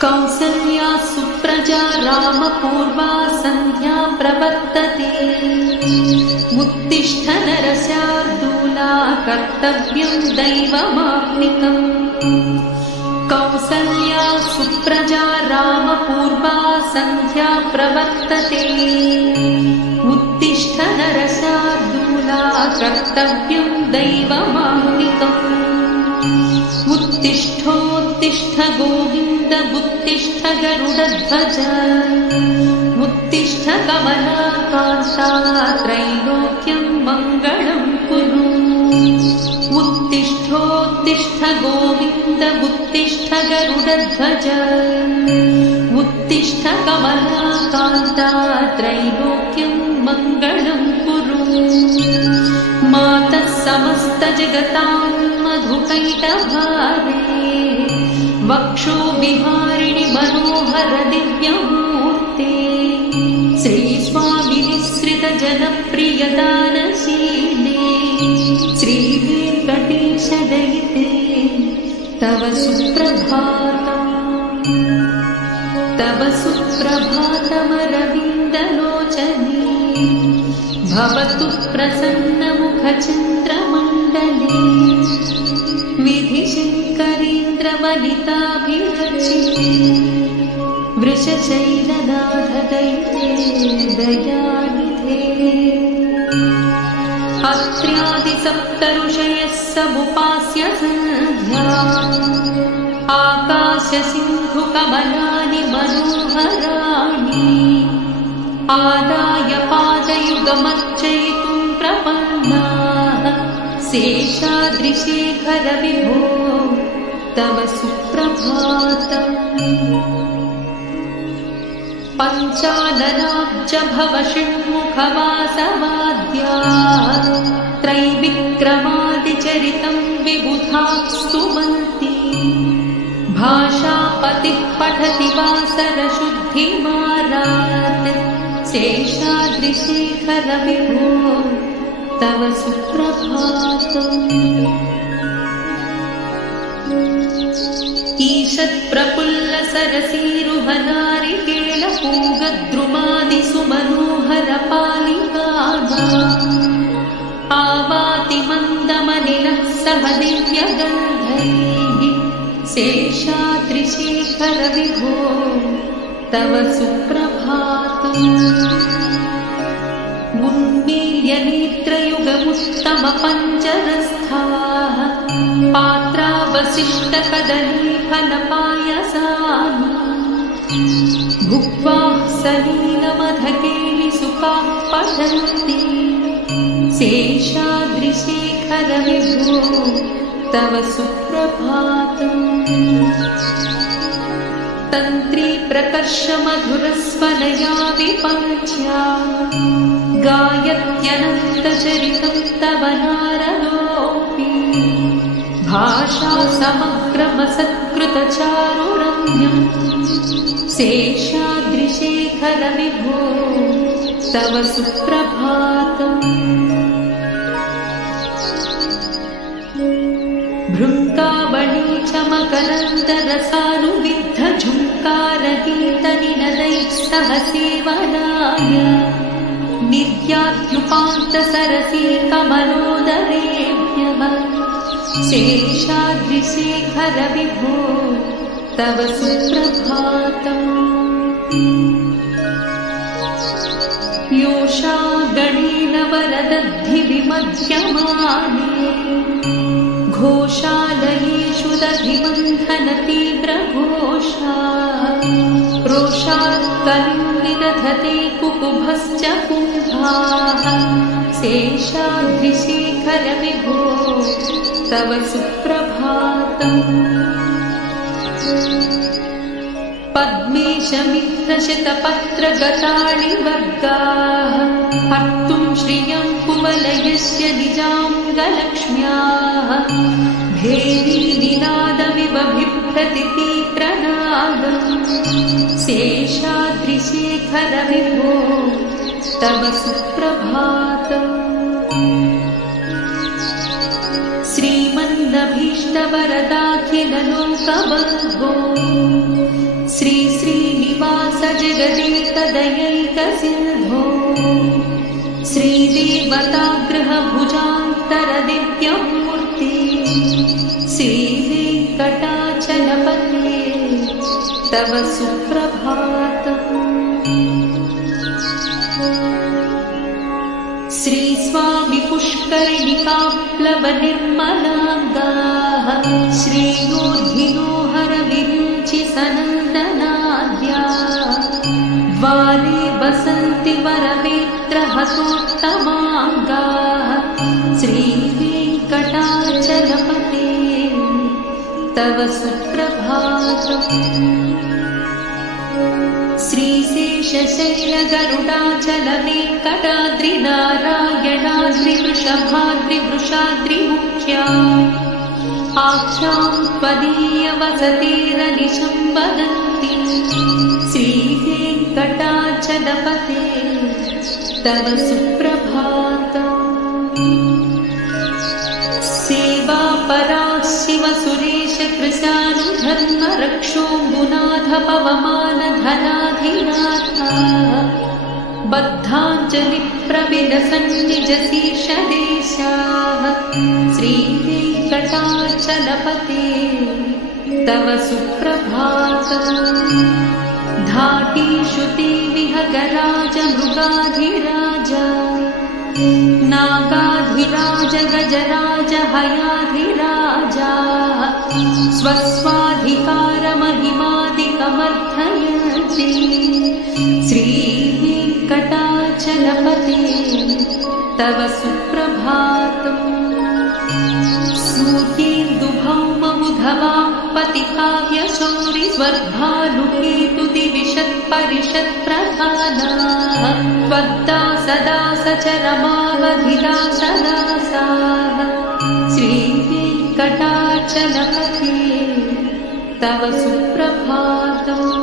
कौसल्या सुप्रजा रामपूर्वा सन्ध्या प्रवर्तते। उत्तिष्ठ नरशार्दूला कर्तव्यं दैवमाह्निकम्। कौसल्या सुप्रजा रामपूर्वा सन्ध्या प्रवर्तते। उत्तिष्ठ नरशार्दूला कर्तव्यं दैवमाह्निकम्। उत्तिष्ठोत्तिष्ठ गोविन्द उत्तिष्ठ गरुडध्वज। उत्तिष्ठ कमलाकान्ता त्रैलोक्यं मङ्गलं कुरु। उत्तिष्ठोत्तिष्ठ गोविन्द उत्तिष्ठ गरुडध्वज। उत्तिष्ठ कमलाकान्ता त्रैलोक्यं मङ्गलं कुरु। मातः समस्तजगतां मधुकैटभारे। वक्षो विहारिणि मनोहर दिव्यमूर्ते। श्रीस्वामिनिसृत जनप्रियदानशीले। श्रीवेङ्कटेश दयिते तव सुप्रभातम्। तव सुप्रभातमरविन्दलोचने। भवतु प्रसन्नमुखचन्द्रमण्डले। विधिशङ्करीन्द्रवनिताभिरचिते। वृषशैलनाथदैते दयानिधे। अत्र्यादिसप्तऋषयः समुपास्य सन्ध्या। आकाशसिन्धुकमलानि मनोहराणि। आदाय पादयुगमर्चयितुं प्रपन्नाः। शेषाद्रिशेखर विभो तव सुप्रभातम्। पञ्चाननाब्ज भव षण्मुखवासवाद्याः। त्रैविक्रमादिचरितं विबुधाः स्तुवन्ति। भाषापतिः पठति वासरशुद्धिमारात्। शेषाद्रिशेखर विभो तव सुप्रभातम्। ईषत्प्रफुल्ल सरसीरुहनारिकेल पूगद्रुमादिसु मनोहर पालिकानाम्। आवाति मन्दमनिलः सह दिव्यगन्धैः। शेषाद्रिशेखर विभो तव सुप्रभातम्। उन्मील्यनेत्रयुगमुत्तमपञ्चरस्थाः। पात्रावशिष्टकदलीफलपायसानि। भुक्त्वा सलीलमधकेलिसुखाः पठन्ति। शेषाद्रिशेखर विभो तव सुप्रभातम्। तन्त्री प्रकर्ष मधुरस्वनया विपञ्च्या। गायत्यनन्तचरितं तव नारदोऽपि। भाषा समग्रमसत्कृतचारुरम्यम्। शेषाद्रिशेखर विभो तव सुप्रभातम्। भृङ्गावळी च मकरन्दरसानुविद्ध झुङ्कारगीतनिनदैः सह सेवनाय। निर्यात्युपान्तसरसी कमलोदरेभ्यः। शेषाद्रिशेखर विभो तव सुप्रभातम्। योषा गणेन वरदद्धि विमध्यमाने। घोषालयेषु दधिबन्धनतीव्रघोषा। रोषात् कलिन्दधते कुकुभश्च कुम्भाः। शेषाद्रिशेखर विभो तव सुप्रभातम्। पद्मेशमित्रशतपत्रगताणि वर्गाः। हर्तुं श्रियं कुवलयस्य निजाङ्गलक्ष्म्याः। भेरीनिनादमिव बिभ्रति प्रनादम्। शेषाद्रिशेखर विभो तव सुप्रभातम्। श्रीमन्नभीष्टवरदाखिललोकबन्धो श्री श्रीनिवास जगदेकदयैकसिन्धो श्रीदेवतागृहभुजान्तरदिव्यमूर्ति श्रीवेङ्कटाचलपते तव सुप्रभातम्। श्री स्वामी पुष्करिणिकाप्लवनिर्मलाङ्गाः श्रेयोद्धिनो हरविरुचि सनन्दनाद्या द्वारे वसन्ति वरवेत्रहसोत्तमाङ्गाः श्रीवेङ्कटाचलपते तव सुप्रभातम्। श्रीशैलशैलगरुडाचलवेङ्कटाद्रिनारायणाद्रिवृषभाद्रिवृषाद्रिमुख्या आख्यां त्वदीयवसतेरनिशं वदन्ति श्रीवेङ्कटाचलपते तव सुप्रभातम्। सेवापरा शिवसुरेश कृशानुधर्मरक्षोऽम्बुनाथ पवमानधनाधिनाथा बद्धाञ्जलिप्रविलसन्निजशीर्षदेशाः श्रीवेङ्कटाचलपते तव सुप्रभातम्। धाटीषु ते विहगराज नागाधिराज गजराज हयाधिराजा स्वस्वाधिकारमहिमादिकमर्थयन्ति श्रीवेङ्कटाचलपते तव सुप्रभातम्। सूर्येन्दुभौमबुधवां पतिकाव्यशौरि स्वर्धानुकेतुदिविशत्परिषत्प्रधानाः त्वद्दासदासचरमावधिदासदासाः श्रीवेङ्कटाचलपते तव सुप्रभातम्।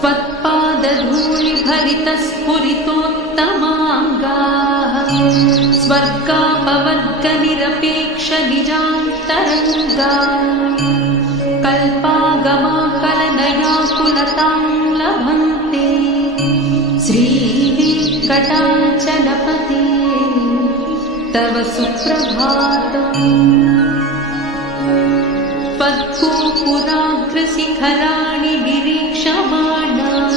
त्वत्पादधूलिभरितस्फुरितोत्तमाङ्गाः स्वर्गापवर्गनिरपेक्षनिजान्तरङ्गा कल्पागमाकलनयाकुलतां लभन्ते श्रीवेङ्कटाचलपते तव सुप्रभातम्। त्वत्पूपुराग्रशिखराणि निरीक्षमाणाः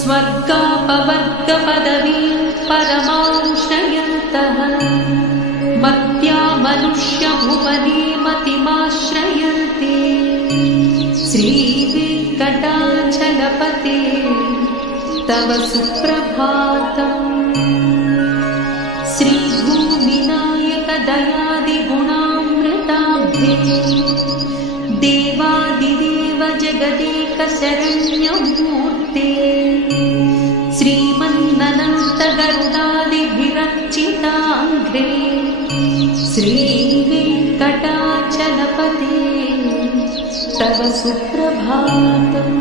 स्वर्गापवर्गपदवीं परमाश्रयन्तः मत्या मनुष्यभुवने मतिमाश्रयन्ते श्रीवेङ्कटाचलपते तव सुप्रभातम्। श्रीभूमिनायकदयादिगुणामृताब्धे देवादिदेव जगदेकशरण्यमूर्ते श्रीमन्ननन्तगरुडादिभिरर्चिताङ्घ्रे श्रीवेङ्कटाचलपते तव सुप्रभातम्।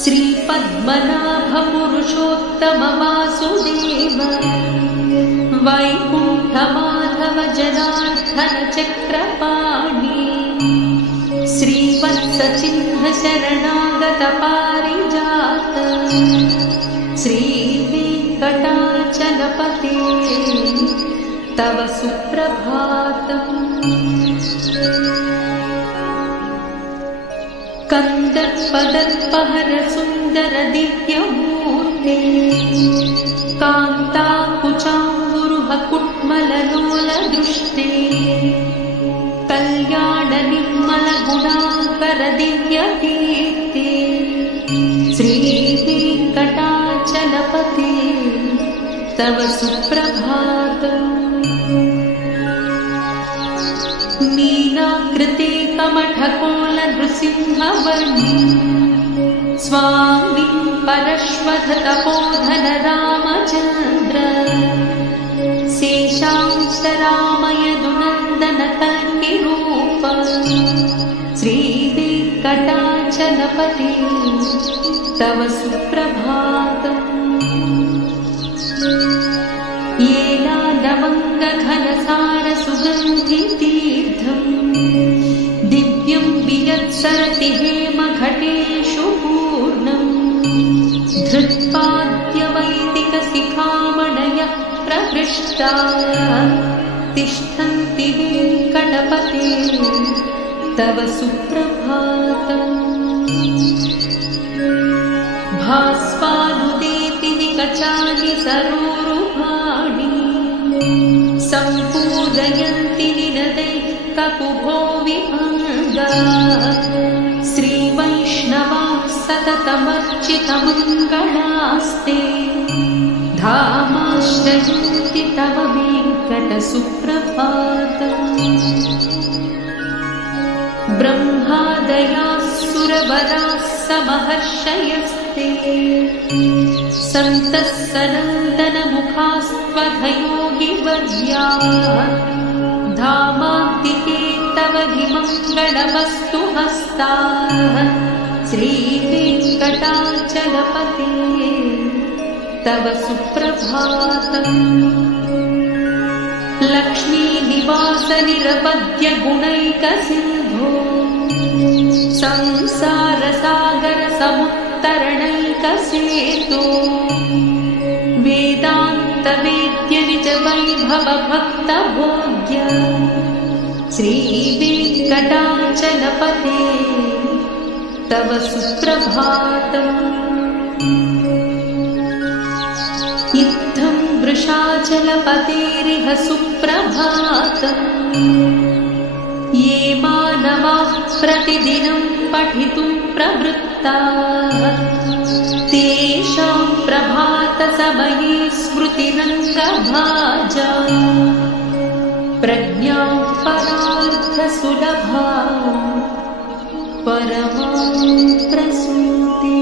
श्रीपद्मनाभपुरुषोत्तमवासुदेव वैकुण्ठमाधव जनार्दन चक्रपाणि श्रीवत्सचिह्नशरणागतपारिजात श्रीवेङ्कटाचलपते तव सुप्रभातम्। कन्दर्पदर्पहर सुन्दर दिव्यमूर्ते कान्ताकुचाम्बुरुह कुट्मललोलदृष्टे कल्याण निर्मल गुणाकर दिव्यकीर्ते श्रीवेङ्कटाचलपते तव सुप्रभातम्। नीलाकृते कमठकोल नृसिंहवर्णी स्वामी परश्वथ तपोधन रामचन्द्र शेषांश रामयदुनन्दन कल्किरूप श्रीवेङ्कटाचलपते तव सुप्रभातम्। येन सुगन्धितीर्थम् दिव्यं वियत्सरति हेमघटेषु पूर्णम् धृत्पाद्यवैदिकशिखामणयः प्रहृष्टाः तिष्ठन्ति वेङ्कटपते तव सुप्रभातम् भास्वानुदेति निकचानि सरोरुहाणि सम्पूजयन्ति निनदैः ककुभो विहङ्गाः श्रीवैष्णवाः सततमर्चितमङ्गलास्ते धामाश्रयन्ति तव वेङ्कटसुप्रभातम् ब्रह्मादयाः सुरवराः समहर्षयस्ते सन्तः सनन्दनमुखास्त्वधयोगिवर्याः धामान्तिके तव विमङ्गलमस्तु हस्ताः श्रीवेङ्कटाचलपते तव सुप्रभातम् लक्ष्मीनिवासनिरपद्य गुणैकसिन्धो संसारसागरसमुत्तरणैकसेतो वेदान्तवेद्यनिजवैभवभक्तभोग्य श्रीवेङ्कटाचलपते तव सुप्रभातम् इत्थं वृषाचलपतेरिह सुप्रभातम् ये मानवाः प्रतिदिनं पठितुं प्रवृत्ताः तेषां प्रभातसमये स्मृतिरङ्गभाजा प्रज्ञां परार्थसुलभां परमां प्रसूते।